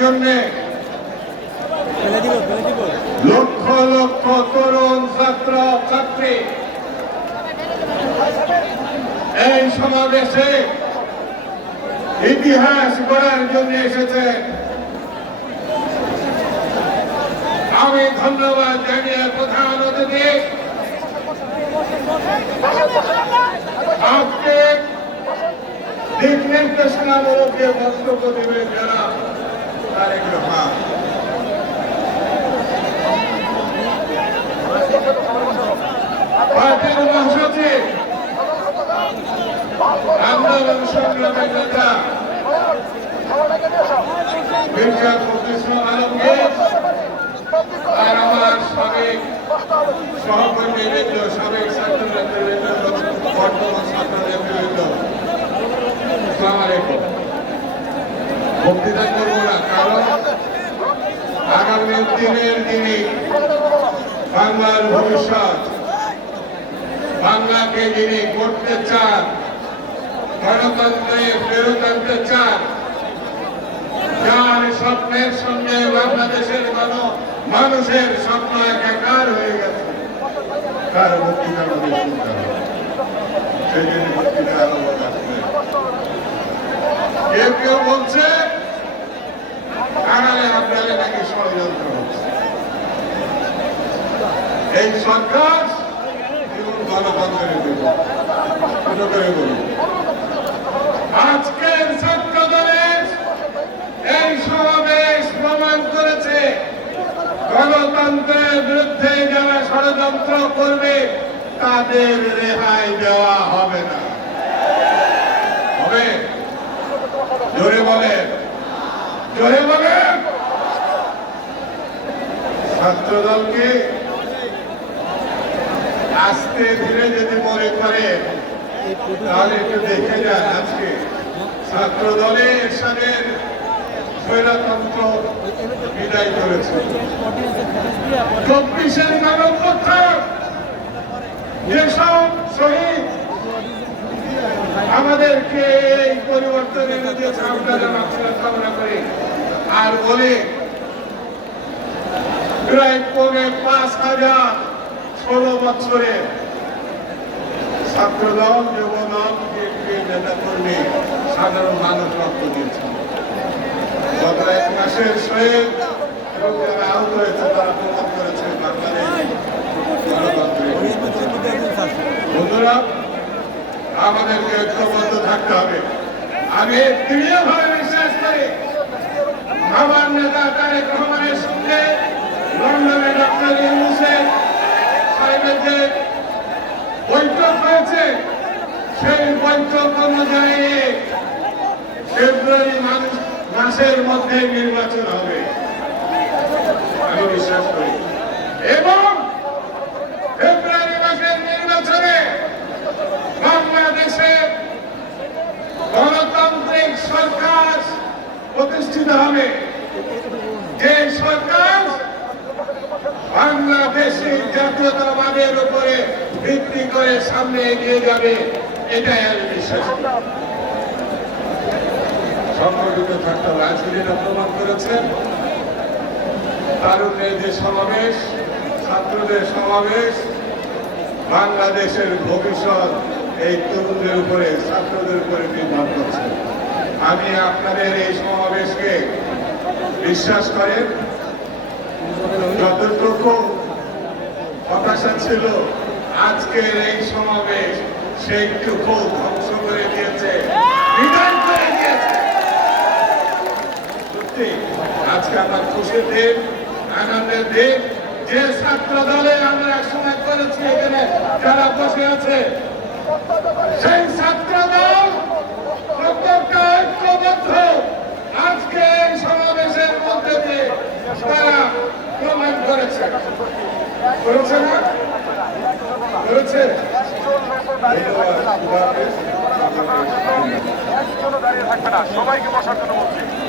জন্যে দিব ফেলে দিব লক্ষ লক্ষ তরুণ ছাত্র, ছাত্রী এই সমাবেশে ইতিহাস গড়ার জন্য এসেছে। আমি ধন্যবাদ জানিয়ে প্রধান অতিথি আজকে দিক নির্দেশনামূলক যে বক্তব্য দেবেন যারা তারেক রহমান। পার্টির মহাসচিব, আন্দোলন সংগ্রামের নেতা ফখরুল ইসলাম আলমগীর আর আমার সাবেক সহকর্মী বৃন্দ সাবেক ছাত্র নেতৃবৃন্দ বর্তমান ছাত্র নেতৃবৃন্দ আসসালামু আলাইকুম বক্তৃতা করব না কারণ আগামী দিনের যিনি বাংলার ভবিষ্যৎ বাংলাকে যিনি করতে চান গণতন্ত্রে ফেরত আনতে চান যার স্বপ্নের সঙ্গে বাংলাদেশের গণ মানুষের স্বপ্ন একাকার হয়ে গেছে। তার বক্তৃতা সেই জন্য বক্তৃতা আরম্ভ করছে কেউ কেউ বলছে? নাকি ষড়যন্ত্র হচ্ছে। এই সরকার সমাবেশ প্রমাণ করেছে গণতন্ত্রের বিরুদ্ধে যারা ষড়যন্ত্র করবে, তাদের রেহাই দেওয়া হবে না হবে জোরে বলেন জোরে বলেন ছাত্র দলকে আস্তে ধীরে যদি মনে করে, তাহলে একটু দেখে যান আজকে। ছাত্র দলে এরশাদের স্বৈরতন্ত্র বিদায় করেছে। চব্বিশের মানবপত্র যেসব শহীদ আমাদেরকে এই পরিবর্তনের মধ্যে সাবধানে মাত্রা কামনা করে। আর বলে, প্রায় পাঁচ হাজার ষোলো বছরের ছাত্রদল যুবদল নেতা কর্মী সাধারণ মানুষ রক্ত দিয়েছেন গত এক মাসের আমাদেরকে ঐক্যবদ্ধ থাকতে হবে। আমি দৃঢ়ভাবে বিশ্বাস করি আমার নেতা তারেক রহমানের সঙ্গে লন্ডনে ডক্টর সাহেবের যে বৈঠক হয়েছে। সেই বৈঠক অনুযায়ী ফেব্রুয়ারি মাস- মাসের মধ্যে নির্বাচন হবে। আমি বিশ্বাস করি। এবং ফেব্রুয়ারি মাসের নির্বাচনে বাংলাদেশে গণতান্ত্রিক সরকার প্রতিষ্ঠিত হবে যে সরকার বাংলাদেশি জাতীয়তাবাদের উপরে ভিত্তি করে সামনে এগিয়ে যাবে, এটাই আমি বিশ্বাস সংগঠিত প্রমাণ করেছেন যে সমাবেশ, ছাত্রদের সমাবেশ, বাংলাদেশের ভবিষ্যৎ এই তরুণদের উপরে, ছাত্রদের উপরে নির্ভর করছে। আমি আপনাদের এই সমাবেশকে বিশ্বাস করেন, যতটুকু হতাশা ছিল। আজকের এই সমাবেশ সেইটুকু ধ্বংস করে দিয়েছে। করে দিয়েছে। আজকে আমার খুশির দিন, আনন্দের দিন। যে ছাত্র দলে আমরা একসময় করেছি, এখানে যারা বসে আছে, সেই ছাত্র দল প্রত্যেকটা ঐক্যবদ্ধ আজকে এই সমাবেশের মধ্যে দিয়ে তারা প্রমাণ করেছে করেছে না দাঁড়িয়ে থাকবে না সবাইকে বসার জন্য বলছি।